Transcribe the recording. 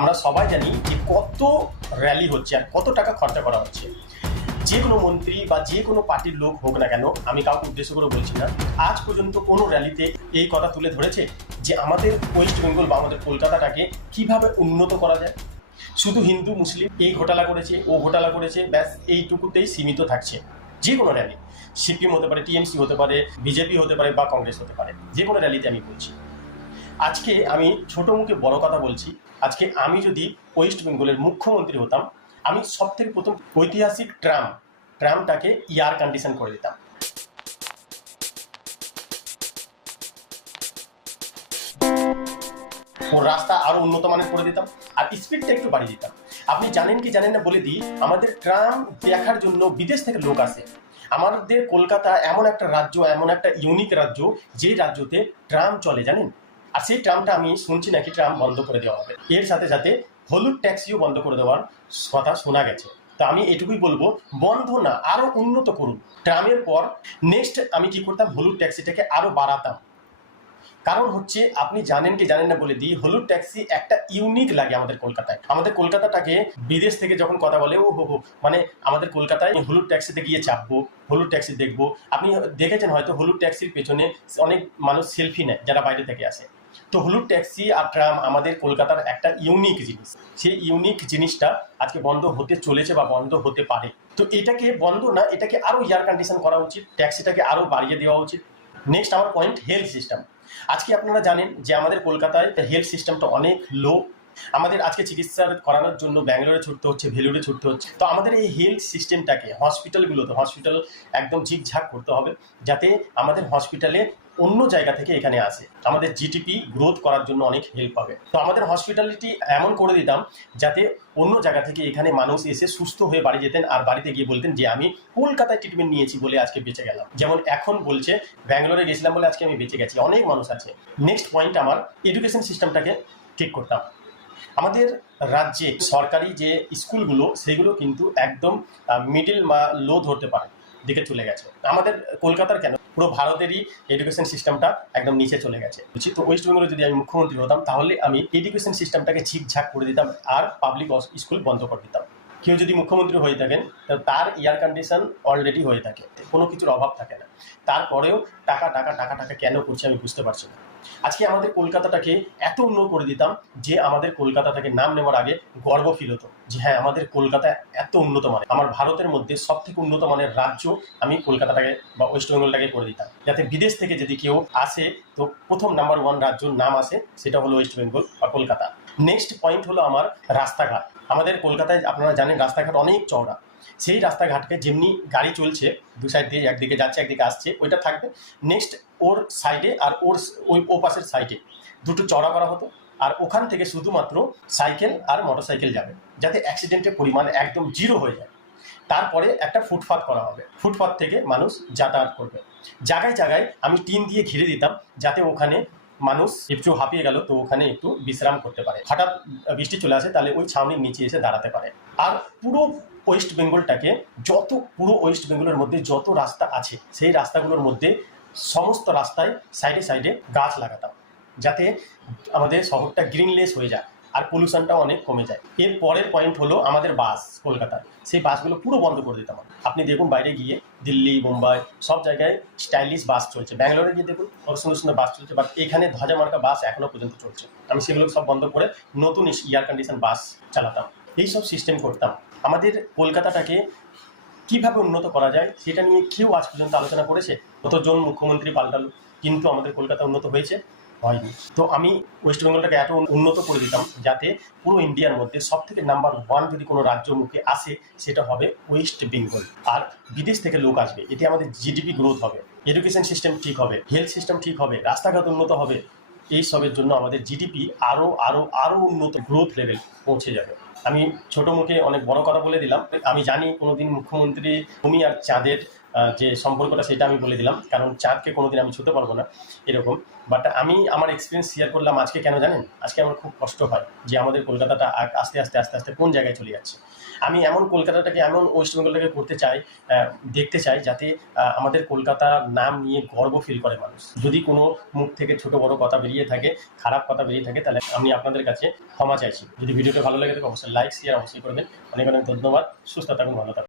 আমরা সবাই জানি যে কত র্যালি হচ্ছে আর কত টাকা খরচা করা হচ্ছে। যে কোনো মন্ত্রী বা যে কোনো পার্টির লোক হোক না কেন, আমি কাউকে উদ্দেশ্য করে বলছি না, আজ পর্যন্ত কোনো র্যালিতে এই কথা তুলে ধরেছে যে আমাদের ওয়েস্ট বেঙ্গল বা আমাদের কলকাতাটাকে কিভাবে উন্নত করা যায়। শুধু হিন্দু মুসলিম এই ঘোটালা করেছে, ও ঘোটালা করেছে, ব্যাস এইটুকুতেই সীমিত থাকছে। যে কোনো র্যালি, সিপিএম হতে পারে, টিএমসি হতে পারে, বিজেপি হতে পারে বা কংগ্রেস হতে পারে, যে কোনো র্যালিতে আমি বলছি। আজকে আমি ছোট মুখে বড় কথা বলছি। আজকে আমি যদি ওয়েস্ট বেঙ্গলের মুখ্যমন্ত্রী হতাম, আমি সব থেকে প্রথম ঐতিহাসিক ট্রামটাকে এয়ার কন্ডিশন করে দিতাম। ওর রাস্তা আরো উন্নত মানের করে দিতাম আর স্পিডটা একটু বাড়িয়ে দিতাম। আপনি জানেন কি জানেন না বলে দিই, আমাদের ট্রাম দেখার জন্য বিদেশ থেকে লোক আসে। আমাদের কলকাতা এমন একটা রাজ্য, এমন একটা ইউনিক রাজ্য, যে রাজ্যতে ট্রাম চলে জানেন। আর সেই ট্রামটা আমি শুনছি নাকি ট্রাম বন্ধ করে দেওয়া হবে, এর সাথে সাথে হলুদ ট্যাক্সিও বন্ধ করে দেওয়ার কথা শোনা গেছে। তো আমি এটুকুই বলবো, বন্ধ না, আরো উন্নত করুন। ট্রামের পর নেক্সট আমি কি করতাম, হলুদ ট্যাক্সিটাকে আরো বাড়াতাম। কারণ হচ্ছে, আপনি জানেন কি জানেন না বলে দিই, হলুদ ট্যাক্সি একটা ইউনিক লাগে আমাদের কলকাতায়। আমাদের কলকাতাটাকে বিদেশ থেকে যখন কথা বলে, ও হো, মানে আমাদের কলকাতায় হলুদ ট্যাক্সিতে গিয়ে চাপবো, হলুদ ট্যাক্সি দেখবো। আপনি দেখেছেন হয়তো হলুদ ট্যাক্সির পেছনে অনেক মানুষ সেলফি নেয় যারা বাইরে থেকে আসে। তো হলুদ ট্যাক্সি আর ট্রাম আমাদের কলকাতার একটা ইউনিক জিনিস। সেই ইউনিক জিনিসটা আজকে বন্ধ হতে চলেছে বা বন্ধ হতে পারে। তো এটাকে বন্ধ না, এটাকে আরো এয়ার কন্ডিশন করা উচিত, ট্যাক্সিটাকে আরো বাড়িয়ে দেওয়া উচিত। নেক্সট আমার পয়েন্ট, হেলথ সিস্টেম। আজকে আপনারা জানেন যে আমাদের কলকাতায় হেলথ সিস্টেমটা অনেক লো। আমাদের আজকে চিকিৎসা করানোর জন্য ব্যাঙ্গালোরে ছুটতে হচ্ছে, ভেলুরে ছুটতে হচ্ছে। তো আমাদের এই হেলথ সিস্টেমটাকে হসপিটাল একদম ঝিকঝাক করতে হবে, যাতে আমাদের হসপিটালে অন্য জায়গা থেকে এখানে আসে। আমাদের জিডিপি গ্রোথ করার জন্য অনেক হেল্প হবে। তো আমাদের হসপিটালিটি এমন করে দিতাম যাতে অন্য জায়গা থেকে এখানে মানুষ এসে সুস্থ হয়ে বাড়ি যেতেন, আর বাড়িতে গিয়ে বলতেন যে আমি কলকাতায় ট্রিটমেন্ট নিয়েছি বলে আজকে বেঁচে গেলাম। যেমন এখন বলছে ব্যাঙ্গালোরে গেছিলাম বলে আজকে আমি বেঁচে গেছি, অনেক মানুষ আছে। নেক্সট পয়েন্ট, আমার এডুকেশন সিস্টেমটাকে ঠিক করতাম। আমাদের রাজ্যে সরকারি যে স্কুলগুলো, সেগুলো কিন্তু একদম মিডিল বা লো ধরতে পারে দিকে চলে গেছে। আমাদের কলকাতার কেন, পুরো ভারতেরই এডুকেশন সিস্টেমটা একদম নিচে চলে গেছে। তো ওয়েস্ট বেঙ্গলে যদি আমি মুখ্যমন্ত্রী হতাম, তাহলে আমি এডুকেশন সিস্টেমটাকে ঝিকঝাক করে দিতাম আর পাবলিক স্কুল বন্ধ করে দিতাম। কেউ যদি মুখ্যমন্ত্রী হয়ে থাকেন, তার এয়ার কন্ডিশন অলরেডি হয়ে থাকে, কোনো কিছুর অভাব থাকে না। তারপরেও টাকা টাকা টাকা টাকা কেন করছে আমি বুঝতে পারছি না। আজকে আমাদের কলকাতাটাকে এত উন্নত করে দিতাম যে আমাদের কলকাতাটাকে নাম নেওয়ার আগে গর্ব ফিল হতো যে হ্যাঁ, আমাদের কলকাতা এত উন্নত মানের, আমার ভারতের মধ্যে সব থেকে উন্নত মানের রাজ্য আমি কলকাতাটাকে বা ওয়েস্ট বেঙ্গলটাকে করে দিতাম, যাতে বিদেশ থেকে যদি কেউ আসে তো প্রথম নাম্বার 1 রাজ্যর নাম আসে, সেটা হলো ওয়েস্ট বেঙ্গল বা কলকাতা। নেক্সট পয়েন্ট হলো আমার রাস্তাঘাট। আমাদের কলকাতায় আপনারা জানেন রাস্তাঘাট অনেক চওড়া। সেই রাস্তাঘাটকে যেমনি গাড়ি চলছে, দু সাইড দিয়ে একদিকে যাচ্ছে একদিকে আসছে, ওইটা থাকবে। নেক্সট ওর সাইডে আর ও পাশের সাইডে দুটো চওড়া করা হতো, আর ওখান থেকে শুধুমাত্র সাইকেল আর মোটরসাইকেল যাবে, যাতে অ্যাক্সিডেন্টের পরিমাণ একদম জিরো হয়ে যায়। তারপরে একটা ফুটপাথ করা হবে, ফুটপাথ থেকে মানুষ যাতায়াত করবে। জায়গায় জায়গায় আমি টিন দিয়ে ঘিরে দিতাম, যাতে ওখানে মানুষ একটু হাঁপিয়ে গেল তো ওখানে একটু বিশ্রাম করতে পারে, হঠাৎ বৃষ্টি চলে আসে তাহলে ওই ছাউনির নিচে এসে দাঁড়াতে পারে। আর পুরো ওয়েস্ট বেঙ্গলটাকে, পুরো ওয়েস্ট বেঙ্গলের মধ্যে যত রাস্তা আছে, সেই রাস্তাগুলোর মধ্যে সমস্ত রাস্তায় সাইডে সাইডে গাছ লাগাতাম, যাতে আমাদের শহরটা গ্রিনলেস হয়ে যায় আর পলিউশনটাও অনেক কমে যায়। এর পরের পয়েন্ট হলো আমাদের বাস, কলকাতার সেই বাসগুলো পুরো বন্ধ করে দিতাম। আপনি দেখুন বাইরে গিয়ে দিল্লি, মুম্বাই সব জায়গায় স্টাইলিশ বাস চলছে, ব্যাঙ্গালোরে গিয়ে দেখুন কত সুন্দর সুন্দর বাস চলছে, বাট এখানে ধ্বজা মার্কা বাস এখনো পর্যন্ত চলছে। আমি সেগুলো সব বন্ধ করে নতুন এয়ার কন্ডিশন বাস চালাতাম, এইসব সিস্টেম করতাম। আমাদের কলকাতাটাকে কিভাবে উন্নত করা যায় সেটা নিয়ে কেউ আজ পর্যন্ত আলোচনা করেছে? কতজন মুখ্যমন্ত্রী পাল্টালো, কিন্তু আমাদের কলকাতা উন্নত হয়েছে? হয়নি। তো আমি ওয়েস্ট বেঙ্গলটাকে এত উন্নত করে দিতাম যাতে পুরো ইন্ডিয়ার মধ্যে সব থেকে নাম্বার 1 যদি কোনো রাজ্য মুখে আসে, সেটা হবে ওয়েস্ট বেঙ্গল। আর বিদেশ থেকে লোক আসবে, এতে আমাদের জিডিপি গ্রোথ হবে, এডুকেশন সিস্টেম ঠিক হবে, হেলথ সিস্টেম ঠিক হবে, রাস্তাঘাট উন্নত হবে। এই সবের জন্য আমাদের জিডিপি আরও আরও আরও উন্নত গ্রোথ লেভেল পৌঁছে যাবে। আমি ছোট মুখে অনেক বড় কথা বলে দিলাম। আমি জানি কোনোদিন মুখ্যমন্ত্রী তুমি আর চাঁদের যে সম্পর্কটা সেটা আমি বলে দিলাম, কারণ চাঁদকে কোনোদিন আমি ছুতে পারবো না এরকম। বাট আমি আমার এক্সপিরিয়েন্স শেয়ার করলাম আজকে। কেন জানেন? আজকে আমার খুব কষ্ট হয় যে আমাদের কলকাতাটা আস্তে আস্তে আস্তে আস্তে কোন জায়গায় চলে যাচ্ছে। আমি এমন কলকাতাটাকে, এমন ওয়েস্ট বেঙ্গলটাকে করতে চাই, দেখতে চাই, যাতে আমাদের কলকাতার নাম নিয়ে গর্ব ফিল করে মানুষ। যদি কোনো মুখ থেকে ছোট বড় কথা বেরিয়ে থাকে, খারাপ কথা বেরিয়ে থাকে, তাহলে আমি আপনাদের কাছে ক্ষমা চাইছি। যদি ভিডিওটা ভালো লাগে থাকে অবশ্যই লাইক শেয়ার অবশ্যই করবেন। অনেক অনেক ধন্যবাদ। সুস্থ থাকুন, ভালো থাকুন।